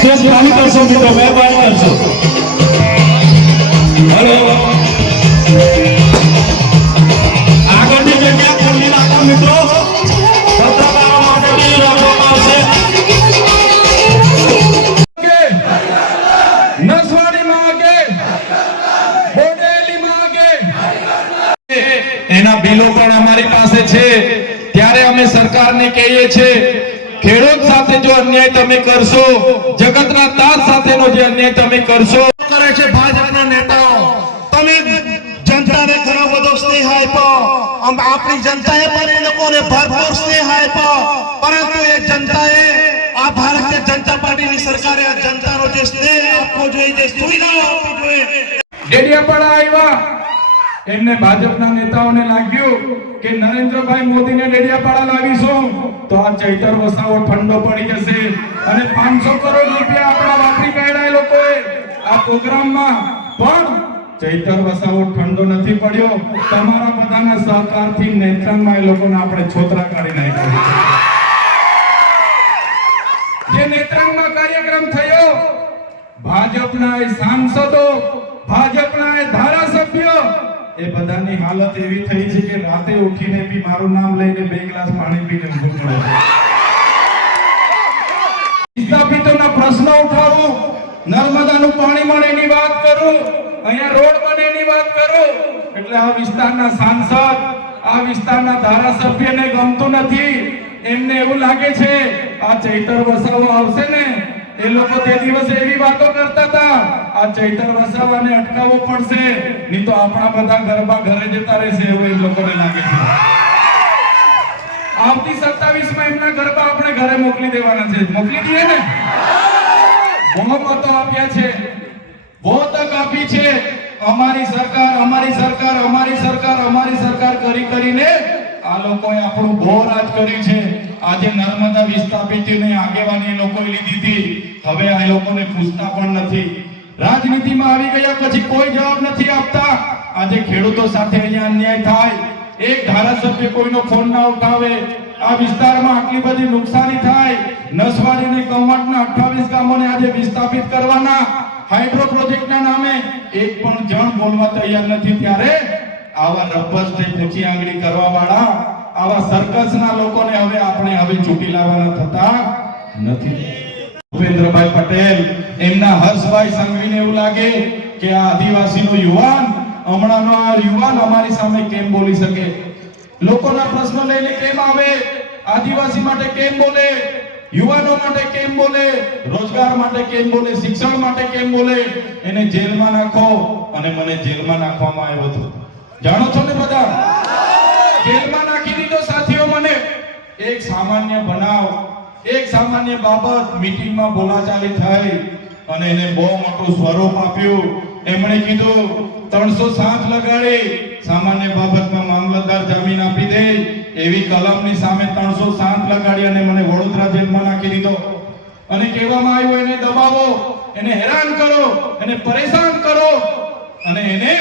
Stage ખાલી કરશો મિત્રો, મહેરબાની કરશો. હેલો, આગળની જગ્યા ખુલ્લી રાખો મિત્રો, પત્રકારો માટે બી રાખવામાં આવશે. એના બિલો પણ અમારી પાસે છે. ત્યારે અમે સરકારને કહીએ છીએ, ખેડૂત સાથે જો અન્યાય તમે કરશો, જગતના તાજ સાથેનો જે અન્યાય તમે કરશો કરે છે ભાજપના નેતાઓ. તમે જનતાને ઘણો બધો સ્નેહ આપ્યો, આપણી જનતાએ પણ એ લોકોને ભરપૂર સ્નેહ આપ્યો, પરંતુ એ જનતાએ આ ભારતીય જનતા પાર્ટીની સરકારે આ જનતાનો જે સ્નેહ આપવો જોઈએ, જે સુવિધાઓ આપવી જોઈએ, ડેડિયાપાડા આવ્યા, એમને ભાજપના નેતાઓને લાગ્યું કે નરેન્દ્રભાઈ મોદીને ડેડિયાપાડા લાવીશું તો આ ચૈતર વસાવો ઠંડો પડી જશે અને 500 કરોડ રૂપિયા આપણા વાપરી કાઢ્યા એ લોકોએ આ પ્રોગ્રામમાં. પણ ચૈતર વસાવો ઠંડો નથી પડ્યો. તમારા બધાના સહકારથી નેત્રંગમાં એ લોકોને આપણે છોતરા કાઢી નાખ્યા. જે નેત્રંગમાં કાર્યક્રમ થયો, ભાજપના એ સાંસદો, ભાજપના એ ધારાસભ્યો, એ બધાની હાલત એવી થઈ છે કે રાતે ઉઠીને બી મારું નામ લઈને 2 ગ્લાસ પાણી પીને ઊંઘવું પડે છે. વિસ્થાપિતોના પ્રશ્નો ઉઠાવું, નર્મદાનું પાણી મળે એની વાત કરું, અહીંયા રોડ બને એની વાત કરું, એટલે આ વિસ્તારના સાંસદ, આ વિસ્તારના ધારાસભ્યને ગમતું નથી. એમને એવું લાગે છે આ ચૈતર વસાવો આવશે ને, એ લોકો તે દિવસે એવી વાતો કરતા હતા, આ ચૈતર વસાવાને અટકાવવો પડશે, નહીં તો આપણા બધા ગરબા ઘરે જતા રહેશે, એવું એ લોકોને લાગે છે. આવતી 27 માં એમના ગરબા આપણે ઘરે મોકલી દેવાના છે. મોકલી દઈએ ને? બહુ મતો આપ્યા છે, બહુ તક આપી છે. અમારી સરકાર, અમારી સરકાર, અમારી સરકાર, અમારી સરકાર કરી કરીને આ લોકોએ આપણું બહુ રાજ કર્યું છે. આજે નર્મદા વિસ્થાપિતોની આગેવાની લોકોએ લીધી હતી, હવે આ લોકોને પૂછતા પણ નથી. રાજનીતિમાં આવી ગયા પછી કોઈ જવાબ નથી આપતા. આજે ખેડૂતો સાથે અહીંયા અન્યાય થાય, એક ધારાસભ્ય કોઈનો ફોન ના ઉઠાવે, આ વિસ્તારમાં આટલી બધી નુકસાની થાય, નસવાડી અને કવાંટના 28 ગામોને આજે વિસ્થાપિત કરવાના, હાઇડ્રો પ્રોજેક્ટના નામે એક પણ જણ બોલવા તૈયાર નથી. ત્યારે આવા રબ્બરથી પૂછી આંગળી કરવા વાળા, આવા સર્કસના લોકોને હવે ચૂંટી લાવવાના થતા નથી. ભૂપેન્દ્રભાઈ પટેલ, એમના હર્ષભાઈ સંઘવીને એવું લાગે કે આ આદિવાસીનો યુવાન, હમણાંનો આ યુવાન અમારી સામે કેમ બોલી શકે, લોકોના પ્રશ્નો લઈને કેમ આવે, આદિવાસી માટે કેમ બોલે, યુવાનો માટે કેમ બોલે, રોજગાર માટે કેમ બોલે, શિક્ષણ માટે કેમ બોલે. એને જેલમાં નાખો, અને મને જેલમાં નાખવામાં આવ્યો હતો. જાણો છો ને બધા? જેલમાં નાખી દીધો સાથીઓ મને. એક સામાન્ય બનાવ, એક સામાન્ય બાબત મીટિંગમાં બોલાચાલી થઈ અને એને બહુ મોટું સ્વરૂપ આપ્યું. એમણે કીધું 307 લગાડી, સામાન્ય બાબતમાં મામલતદાર જામીન આપી દે એવી કલમની સામે 307 લગાડી અને મને વડોદરા જેલમાં નાખી દીધો. અને કહેવામાં આવ્યું એને દબાવો, એને હેરાન કરો, એને પરેશાન કરો અને એને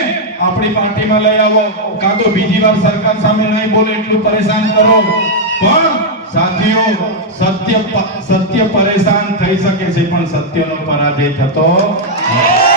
આપણી પાર્ટીમાં લઈ આવો, કાં તો બીજી વાર સરકાર સામે નહીં બોલે એટલું પરેશાન કરો. પણ સાથીઓ, સત્ય પરેશાન થઈ શકે છે, પણ સત્યનો પરાજય થતો નથી.